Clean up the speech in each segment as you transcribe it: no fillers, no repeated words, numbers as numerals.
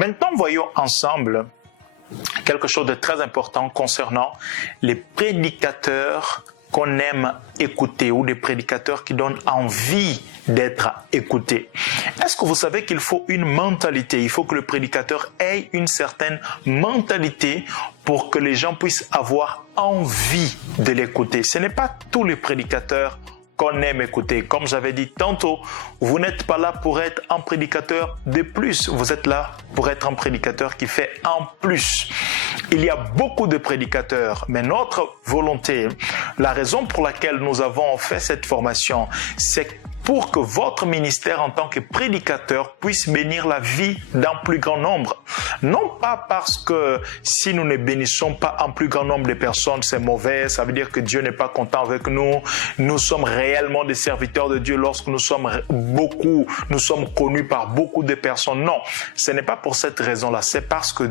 Maintenant, voyons ensemble quelque chose de très important concernant les prédicateurs qu'on aime écouter ou des prédicateurs qui donnent envie d'être écoutés. Est-ce que vous savez qu'il faut une mentalité? Il faut que le prédicateur ait une certaine mentalité pour que les gens puissent avoir envie de l'écouter. Ce n'est pas tous les prédicateurs qu'on aime écouter. Comme j'avais dit tantôt, vous n'êtes pas là pour être un prédicateur de plus. Vous êtes là pour être un prédicateur qui fait en plus. Il y a beaucoup de prédicateurs, mais notre volonté, la raison pour laquelle nous avons fait cette formation, c'est pour que votre ministère en tant que prédicateur puisse bénir la vie d'un plus grand nombre. Non pas parce que si nous ne bénissons pas un plus grand nombre de personnes, c'est mauvais, ça veut dire que Dieu n'est pas content avec nous. Nous sommes réellement des serviteurs de Dieu lorsque nous sommes connus par beaucoup de personnes. Non, ce n'est pas pour cette raison-là. C'est parce que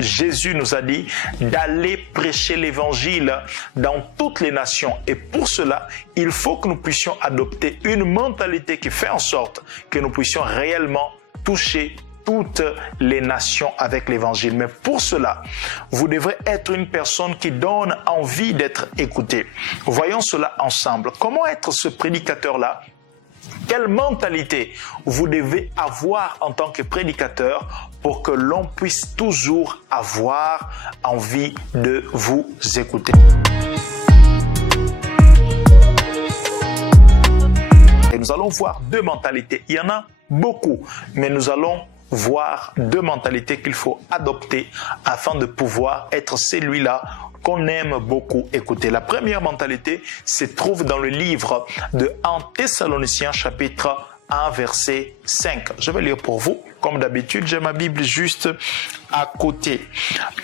Jésus nous a dit d'aller prêcher l'évangile dans toutes les nations. Et pour cela, il faut que nous puissions adopter une mentalité qui fait en sorte que nous puissions réellement toucher toutes les nations avec l'évangile. Mais pour cela, vous devrez être une personne qui donne envie d'être écoutée. Voyons cela ensemble. Comment être ce prédicateur-là? Quelle mentalité vous devez avoir en tant que prédicateur pour que l'on puisse toujours avoir envie de vous écouter? Et nous allons voir deux mentalités. Il y en a beaucoup, mais nous allons voir deux mentalités qu'il faut adopter afin de pouvoir être celui-là qu'on aime beaucoup écouter. La première mentalité se trouve dans le livre de 1 Thessaloniciens chapitre 1 verset 5. Je vais lire pour vous. Comme d'habitude, j'ai ma Bible juste à côté.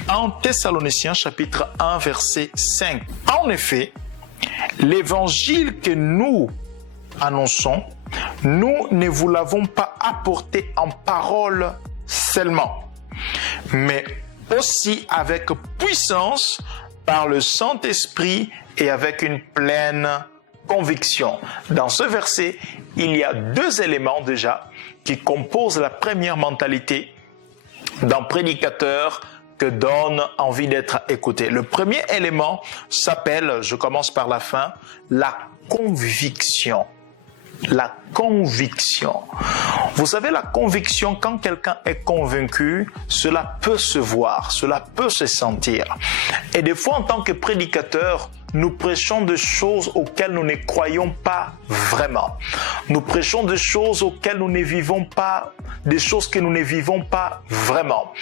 1 Thessaloniciens chapitre 1 verset 5. En effet, l'évangile que nous annonçons, nous ne vous l'avons pas apporté en parole seulement, mais aussi avec puissance par le Saint-Esprit et avec une pleine conviction. Dans ce verset, il y a deux éléments déjà qui composent la première mentalité d'un prédicateur que donne envie d'être écouté. Le premier élément s'appelle, je commence par la fin, la conviction. La conviction. Vous savez, la conviction, quand quelqu'un est convaincu, cela peut se voir, cela peut se sentir. Et des fois, en tant que prédicateur, nous prêchons des choses auxquelles nous ne croyons pas vraiment. Nous prêchons des choses auxquelles nous ne vivons pas, des choses que nous ne vivons pas vraiment.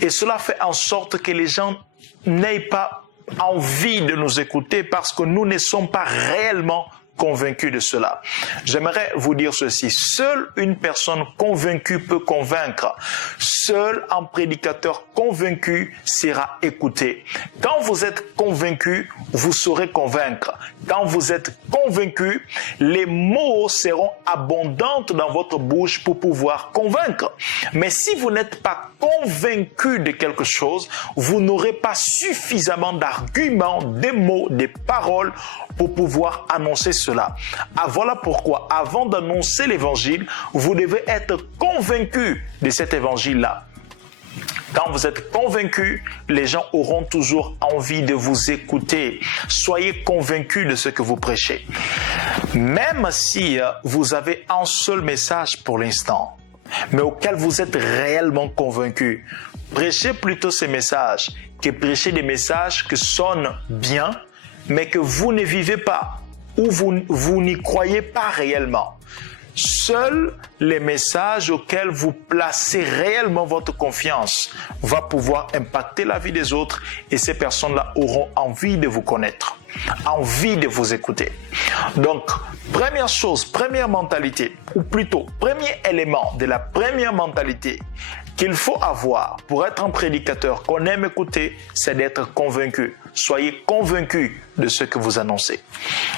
Et cela fait en sorte que les gens n'aient pas envie de nous écouter parce que nous ne sommes pas réellement convaincu de cela. J'aimerais vous dire ceci. Seule une personne convaincue peut convaincre. Seul un prédicateur convaincu sera écouté. Quand vous êtes convaincu, vous saurez convaincre. Quand vous êtes convaincu, les mots seront abondants dans votre bouche pour pouvoir convaincre. Mais si vous n'êtes pas convaincu de quelque chose, vous n'aurez pas suffisamment d'arguments, de mots, de paroles pour pouvoir annoncer cela. Ah, voilà pourquoi, avant d'annoncer l'évangile, vous devez être convaincu de cet évangile-là. Quand vous êtes convaincu, les gens auront toujours envie de vous écouter. Soyez convaincus de ce que vous prêchez. Même si vous avez un seul message pour l'instant, mais auquel vous êtes réellement convaincu, prêchez plutôt ces messages que prêcher des messages qui sonnent bien, mais que vous ne vivez pas ou vous n'y croyez pas réellement. Seuls les messages auxquels vous placez réellement votre confiance va pouvoir impacter la vie des autres et ces personnes-là auront envie de vous connaître, envie de vous écouter. Donc, première chose, première mentalité, ou plutôt premier élément de la première mentalité qu'il faut avoir pour être un prédicateur qu'on aime écouter, c'est d'être convaincu. Soyez convaincus de ce que vous annoncez.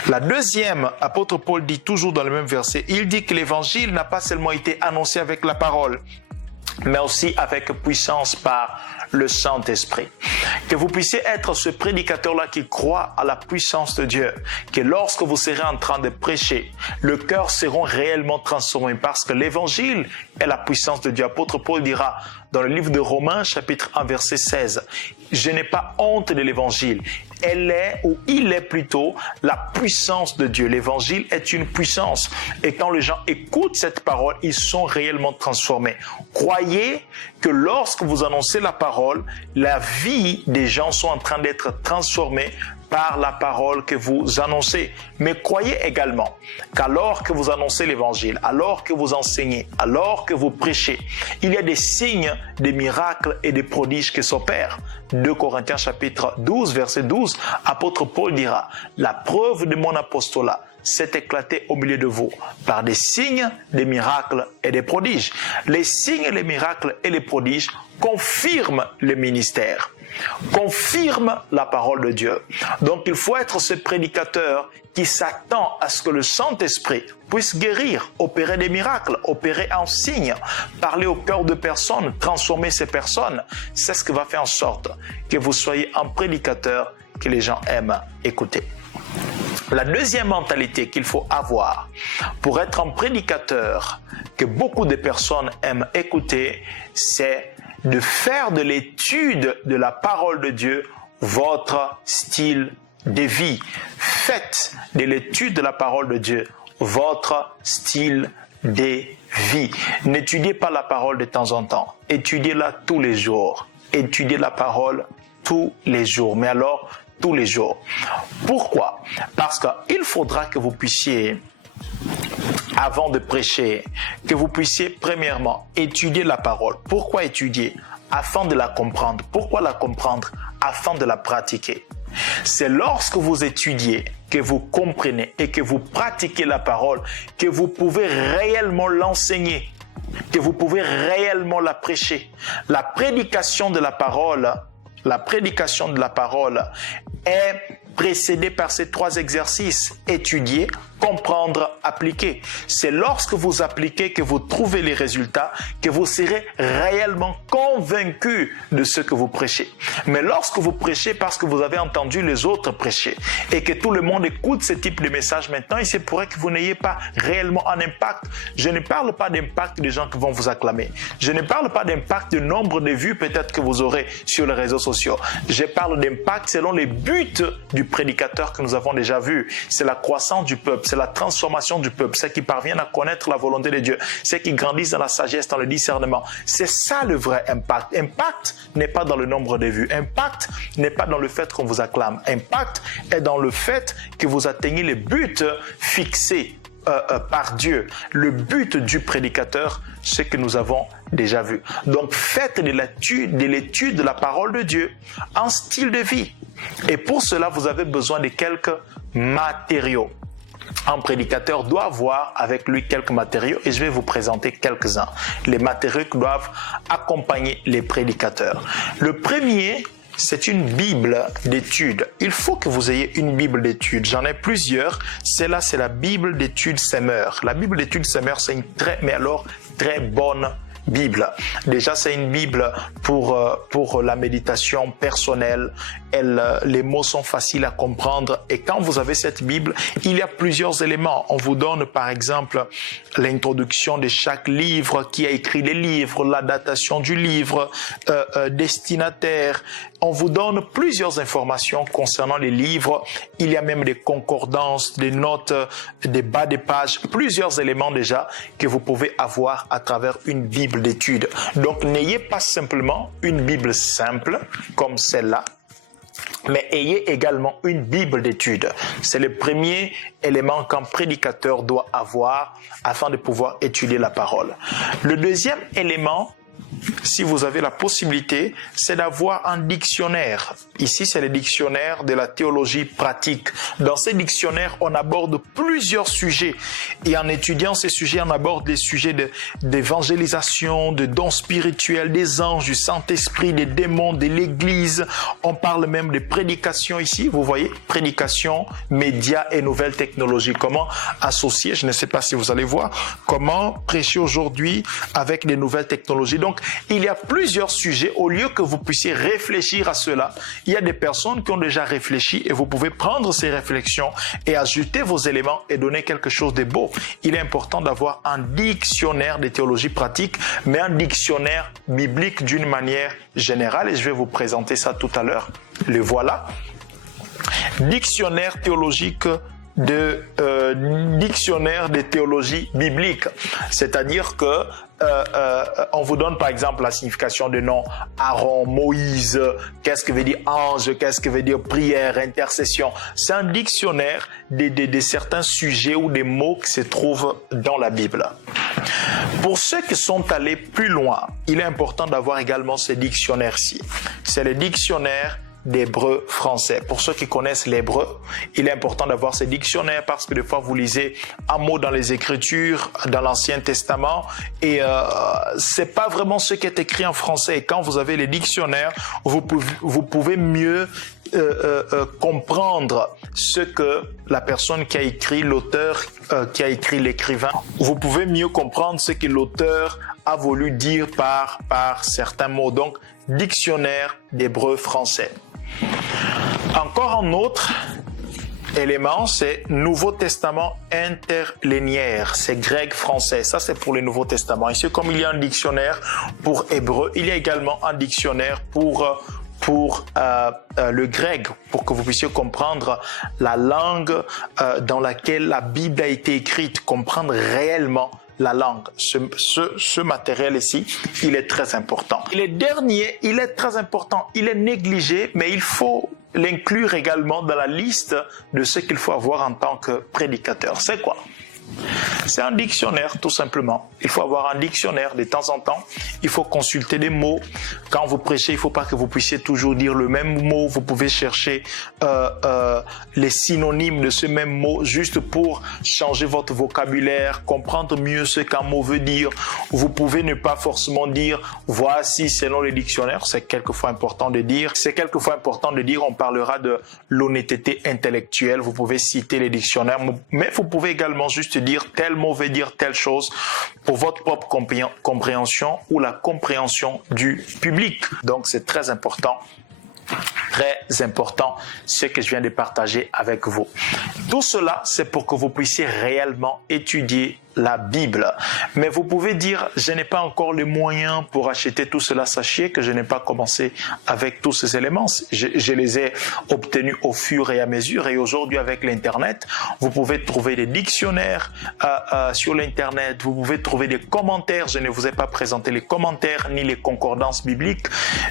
La deuxième, apôtre Paul dit toujours dans le même verset, il dit que l'évangile n'a pas seulement été annoncé avec la parole, mais aussi avec puissance par le Saint-Esprit. Que vous puissiez être ce prédicateur-là qui croit à la puissance de Dieu, que lorsque vous serez en train de prêcher, le cœur sera réellement transformé parce que l'évangile est la puissance de Dieu. Apôtre Paul dira dans le livre de Romains, chapitre 1, verset 16. Je n'ai pas honte de l'évangile. Elle est, ou il est plutôt, la puissance de Dieu. L'évangile est une puissance. Et quand les gens écoutent cette parole, ils sont réellement transformés. Croyez que lorsque vous annoncez la parole, la vie des gens sont en train d'être transformée par la parole que vous annoncez. Mais croyez également qu'alors que vous annoncez l'évangile, alors que vous enseignez, alors que vous prêchez, il y a des signes, des miracles et des prodiges qui s'opèrent. 2 Corinthiens chapitre 12, verset 12, apôtre Paul dira, « La preuve de mon apostolat s'est éclatée au milieu de vous par des signes, des miracles et des prodiges. » Les signes, les miracles et les prodiges confirment le ministère, confirment la parole de Dieu. Donc il faut être ce prédicateur qui s'attend à ce que le Saint-Esprit puisse guérir, opérer des miracles, opérer un signe, parler au cœur de personnes, transformer ces personnes. C'est ce qui va faire en sorte que vous soyez un prédicateur que les gens aiment écouter. La deuxième mentalité qu'il faut avoir pour être un prédicateur que beaucoup de personnes aiment écouter, c'est de faire de l'étude de la parole de Dieu votre style de vie. Faites de l'étude de la parole de Dieu votre style de vie. N'étudiez pas la parole de temps en temps. Étudiez-la tous les jours. Étudiez la parole tous les jours. Mais alors, tous les jours. Pourquoi? Parce qu'il faudra que vous puissiez, avant de prêcher, que vous puissiez premièrement étudier la parole. Pourquoi étudier? Afin de la comprendre. Pourquoi la comprendre? Afin de la pratiquer. C'est lorsque vous étudiez, que vous comprenez et que vous pratiquez la parole, que vous pouvez réellement l'enseigner, que vous pouvez réellement la prêcher. La prédication de la parole est précédée par ces 3 exercices: étudier, comprendre, appliquer. C'est lorsque vous appliquez que vous trouvez les résultats, que vous serez réellement convaincu de ce que vous prêchez. Mais lorsque vous prêchez parce que vous avez entendu les autres prêcher et que tout le monde écoute ce type de message maintenant, il se pourrait que vous n'ayez pas réellement un impact. Je ne parle pas d'impact des gens qui vont vous acclamer. Je ne parle pas d'impact du nombre de vues peut-être que vous aurez sur les réseaux sociaux. Je parle d'impact selon les buts du prédicateur que nous avons déjà vu. C'est la croissance du peuple, c'est la transformation du peuple, c'est qui parviennent à connaître la volonté de Dieu, c'est qui grandissent dans la sagesse, dans le discernement. C'est ça le vrai impact. Impact n'est pas dans le nombre de vues. Impact n'est pas dans le fait qu'on vous acclame. Impact est dans le fait que vous atteignez les buts fixés par Dieu. Le but du prédicateur, c'est que nous avons déjà vu. Donc faites de l'étude de la parole de Dieu un style de vie. Et pour cela, vous avez besoin de quelques matériaux. Un prédicateur doit avoir avec lui quelques matériaux et je vais vous présenter quelques-uns. Les matériaux qui doivent accompagner les prédicateurs. Le premier, c'est une Bible d'études. Il faut que vous ayez une Bible d'études. J'en ai plusieurs. Celle-là, c'est la Bible d'études Semeur. La Bible d'études Semeur, c'est une très bonne Bible. Déjà, c'est une Bible pour la méditation personnelle. Les mots sont faciles à comprendre. Et quand vous avez cette Bible, il y a plusieurs éléments. On vous donne, par exemple, l'introduction de chaque livre, qui a écrit les livres, la datation du livre, destinataire. On vous donne plusieurs informations concernant les livres. Il y a même des concordances, des notes, des bas de pages, plusieurs éléments déjà que vous pouvez avoir à travers une Bible d'études. Donc, n'ayez pas simplement une Bible simple comme celle-là, mais ayez également une Bible d'études. C'est le premier élément qu'un prédicateur doit avoir afin de pouvoir étudier la parole. Le deuxième élément, si vous avez la possibilité, c'est d'avoir un dictionnaire. Ici, c'est le dictionnaire de la théologie pratique. Dans ce dictionnaire, on aborde plusieurs sujets. Et en étudiant ces sujets, on aborde les sujets d'évangélisation, de dons spirituels, des anges, du Saint-Esprit, des démons, de l'Église. On parle même de prédication ici. Vous voyez, prédication, médias et nouvelles technologies. Comment associer, je ne sais pas si vous allez voir, comment prêcher aujourd'hui avec les nouvelles technologies. Donc, Il y a plusieurs sujets. Au lieu que vous puissiez réfléchir à cela, il y a des personnes qui ont déjà réfléchi et vous pouvez prendre ces réflexions et ajouter vos éléments et donner quelque chose de beau. Il est important d'avoir un dictionnaire de théologie pratique, mais un dictionnaire biblique d'une manière générale et je vais vous présenter ça tout à l'heure. Le voilà. Dictionnaire théologique dictionnaire de théologie biblique, c'est-à-dire que on vous donne par exemple la signification des noms Aaron, Moïse, qu'est-ce que veut dire ange, qu'est-ce que veut dire prière, intercession. C'est un dictionnaire de certains sujets ou des mots qui se trouvent dans la Bible. Pour ceux qui sont allés plus loin, il est important d'avoir également ce dictionnaire-ci. C'est le dictionnaire d'hébreu français. Pour ceux qui connaissent l'hébreu, il est important d'avoir ces dictionnaires parce que des fois vous lisez un mot dans les Écritures, dans l'Ancien Testament et c'est pas vraiment ce qui est écrit en français. Et quand vous avez les dictionnaires, vous pouvez mieux comprendre ce que la personne qui a écrit, l'auteur qui a écrit l'écrivain, vous pouvez mieux comprendre ce que l'auteur a voulu dire par certains mots. Donc, dictionnaire d'hébreu français. Encore un autre élément, c'est Nouveau Testament interlinéaire, c'est grec français. Ça, c'est pour le Nouveau Testament. Ici, comme il y a un dictionnaire pour hébreu, il y a également un dictionnaire pour le grec, pour que vous puissiez comprendre la langue dans laquelle la Bible a été écrite, comprendre réellement la langue. Ce matériel ici, il est très important. Et le dernier, il est très important. Il est négligé, mais il faut l'inclure également dans la liste de ce qu'il faut avoir en tant que prédicateur. C'est quoi? C'est un dictionnaire, tout simplement. Il faut avoir un dictionnaire de temps en temps. Il faut consulter des mots. Quand vous prêchez, il ne faut pas que vous puissiez toujours dire le même mot. Vous pouvez chercher les synonymes de ce même mot juste pour changer votre vocabulaire, comprendre mieux ce qu'un mot veut dire. Vous pouvez ne pas forcément dire « voici selon le dictionnaire ». C'est quelquefois important de dire. C'est quelquefois important de dire, on parlera de l'honnêteté intellectuelle. Vous pouvez citer les dictionnaires, mais vous pouvez également juste dire tel mot veut dire telle chose pour votre propre compréhension ou la compréhension du public. Donc c'est très important ce que je viens de partager avec vous. Tout cela, c'est pour que vous puissiez réellement étudier la Bible. Mais vous pouvez dire, je n'ai pas encore les moyens pour acheter tout cela. Sachez que je n'ai pas commencé avec tous ces éléments. Je les ai obtenus au fur et à mesure. Et aujourd'hui, avec l'Internet, vous pouvez trouver des dictionnaires sur l'Internet. Vous pouvez trouver des commentaires. Je ne vous ai pas présenté les commentaires ni les concordances bibliques.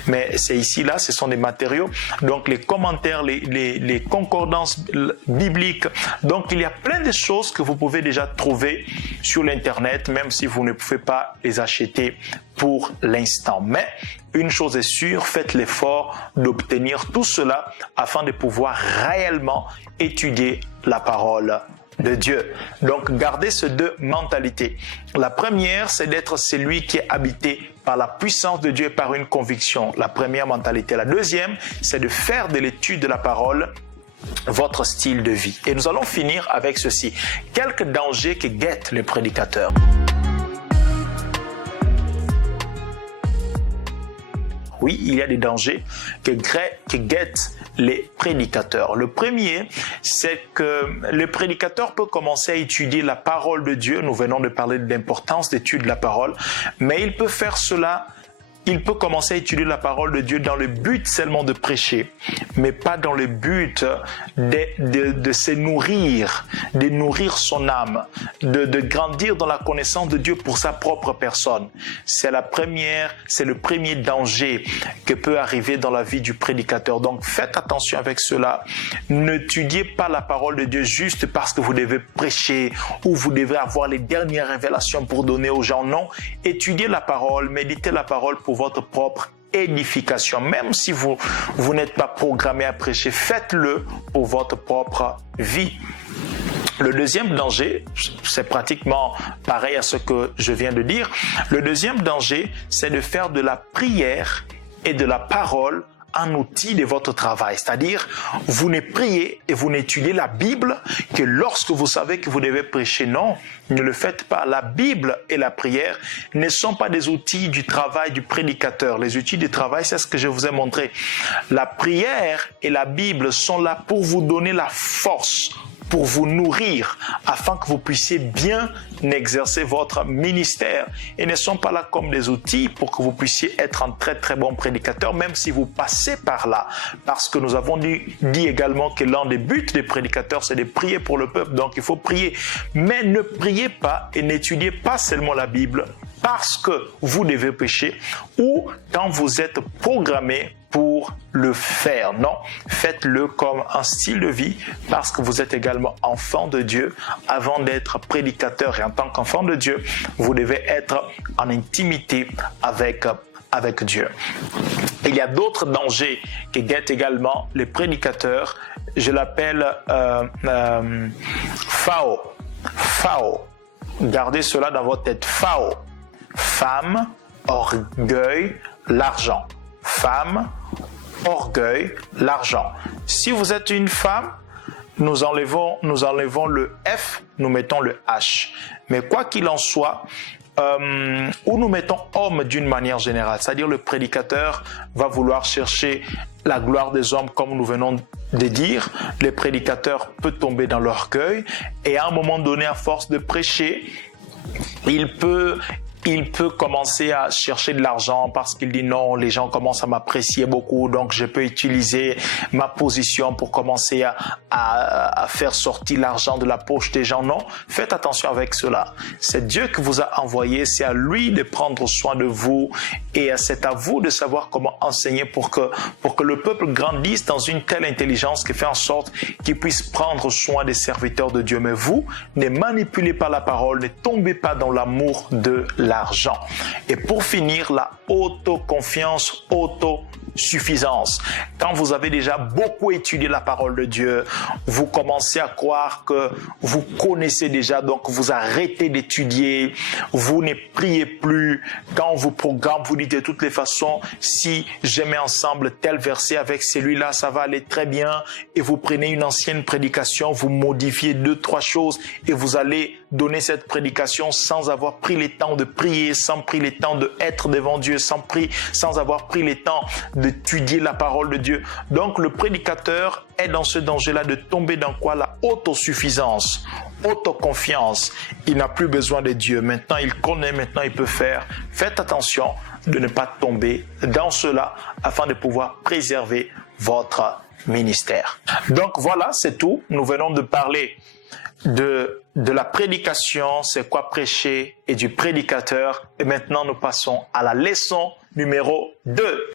Mais c'est ici, là, ce sont des matériaux. Donc, les commentaires, les concordances bibliques. Donc, il y a plein de choses que vous pouvez déjà trouver sur l'Internet, même si vous ne pouvez pas les acheter pour l'instant. Mais une chose est sûre, faites l'effort d'obtenir tout cela afin de pouvoir réellement étudier la parole de Dieu. Donc, gardez ces deux mentalités. La première, c'est d'être celui qui est habité par la puissance de Dieu et par une conviction. La première mentalité. La deuxième, c'est de faire de l'étude de la parole votre style de vie. Et nous allons finir avec ceci. Quelques dangers qui guettent les prédicateurs. Oui, il y a des dangers qui guettent les prédicateurs. Le premier, c'est que le prédicateur peut commencer à étudier la parole de Dieu. Nous venons de parler de l'importance d'étudier la parole, mais il peut faire cela. Il peut commencer à étudier la parole de Dieu dans le but seulement de prêcher, mais pas dans le but de se nourrir, de nourrir son âme, de grandir dans la connaissance de Dieu pour sa propre personne. C'est le premier danger que peut arriver dans la vie du prédicateur. Donc faites attention avec cela. N'étudiez pas la parole de Dieu juste parce que vous devez prêcher ou vous devez avoir les dernières révélations pour donner aux gens. Non, étudiez la parole, méditez la parole pour votre propre édification. Même si vous n'êtes pas programmé à prêcher, faites-le pour votre propre vie. Le deuxième danger, c'est pratiquement pareil à ce que je viens de dire. Le deuxième danger, c'est de faire de la prière et de la parole un outil de votre travail. C'est-à-dire, vous ne priez et vous n'étudiez la Bible que lorsque vous savez que vous devez prêcher. Non, ne le faites pas. La Bible et la prière ne sont pas des outils du travail du prédicateur. Les outils du travail, c'est ce que je vous ai montré. La prière et la Bible sont là pour vous donner la force, pour vous nourrir, afin que vous puissiez bien exercer votre ministère. Et ne sont pas là comme des outils pour que vous puissiez être un très très bon prédicateur, même si vous passez par là. Parce que nous avons dit également que l'un des buts des prédicateurs, c'est de prier pour le peuple. Donc il faut prier. Mais ne priez pas et n'étudiez pas seulement la Bible parce que vous devez prêcher ou quand vous êtes programmé pour le faire. Non, faites-le comme un style de vie parce que vous êtes également enfant de Dieu. Avant d'être prédicateur et en tant qu'enfant de Dieu, vous devez être en intimité avec Dieu. Il y a d'autres dangers qui guettent également les prédicateurs. Je l'appelle FAO. FAO. Gardez cela dans votre tête. FAO. Femme, orgueil, l'argent. Femme, orgueil, l'argent. Si vous êtes une femme, nous enlevons le F, nous mettons le H. Mais quoi qu'il en soit, où nous mettons homme d'une manière générale, c'est-à-dire le prédicateur va vouloir chercher la gloire des hommes comme nous venons de dire. Le prédicateur peut tomber dans l'orgueil et à un moment donné, à force de prêcher, il peut commencer à chercher de l'argent parce qu'il dit non, les gens commencent à m'apprécier beaucoup, donc je peux utiliser ma position pour commencer à faire sortir l'argent de la poche des gens. Non, faites attention avec cela. C'est Dieu qui vous a envoyé, c'est à lui de prendre soin de vous et c'est à vous de savoir comment enseigner pour que le peuple grandisse dans une telle intelligence qui fait en sorte qu'il puisse prendre soin des serviteurs de Dieu. Mais vous, ne manipulez pas la parole, ne tombez pas dans l'amour de l'argent. Et pour finir, la autoconfiance, autosuffisance. Quand vous avez déjà beaucoup étudié la parole de Dieu, vous commencez à croire que vous connaissez déjà, donc vous arrêtez d'étudier, vous ne priez plus. Quand on vous programme, vous dites de toutes les façons, si je mets ensemble tel verset avec celui-là, ça va aller très bien. Et vous prenez une ancienne prédication, vous modifiez 2-3 choses et vous allez donner cette prédication sans avoir pris le temps de prier, sans pris le temps d'être devant Dieu, sans avoir pris le temps d'étudier la parole de Dieu. Donc le prédicateur est dans ce danger-là de tomber dans quoi? La autosuffisance, autoconfiance. Il n'a plus besoin de Dieu. Maintenant, il connaît, maintenant il peut faire. Faites attention de ne pas tomber dans cela afin de pouvoir préserver votre ministère. Donc voilà, c'est tout. Nous venons de parler de la prédication, c'est quoi prêcher, et du prédicateur. Et maintenant, nous passons à la leçon numéro 2.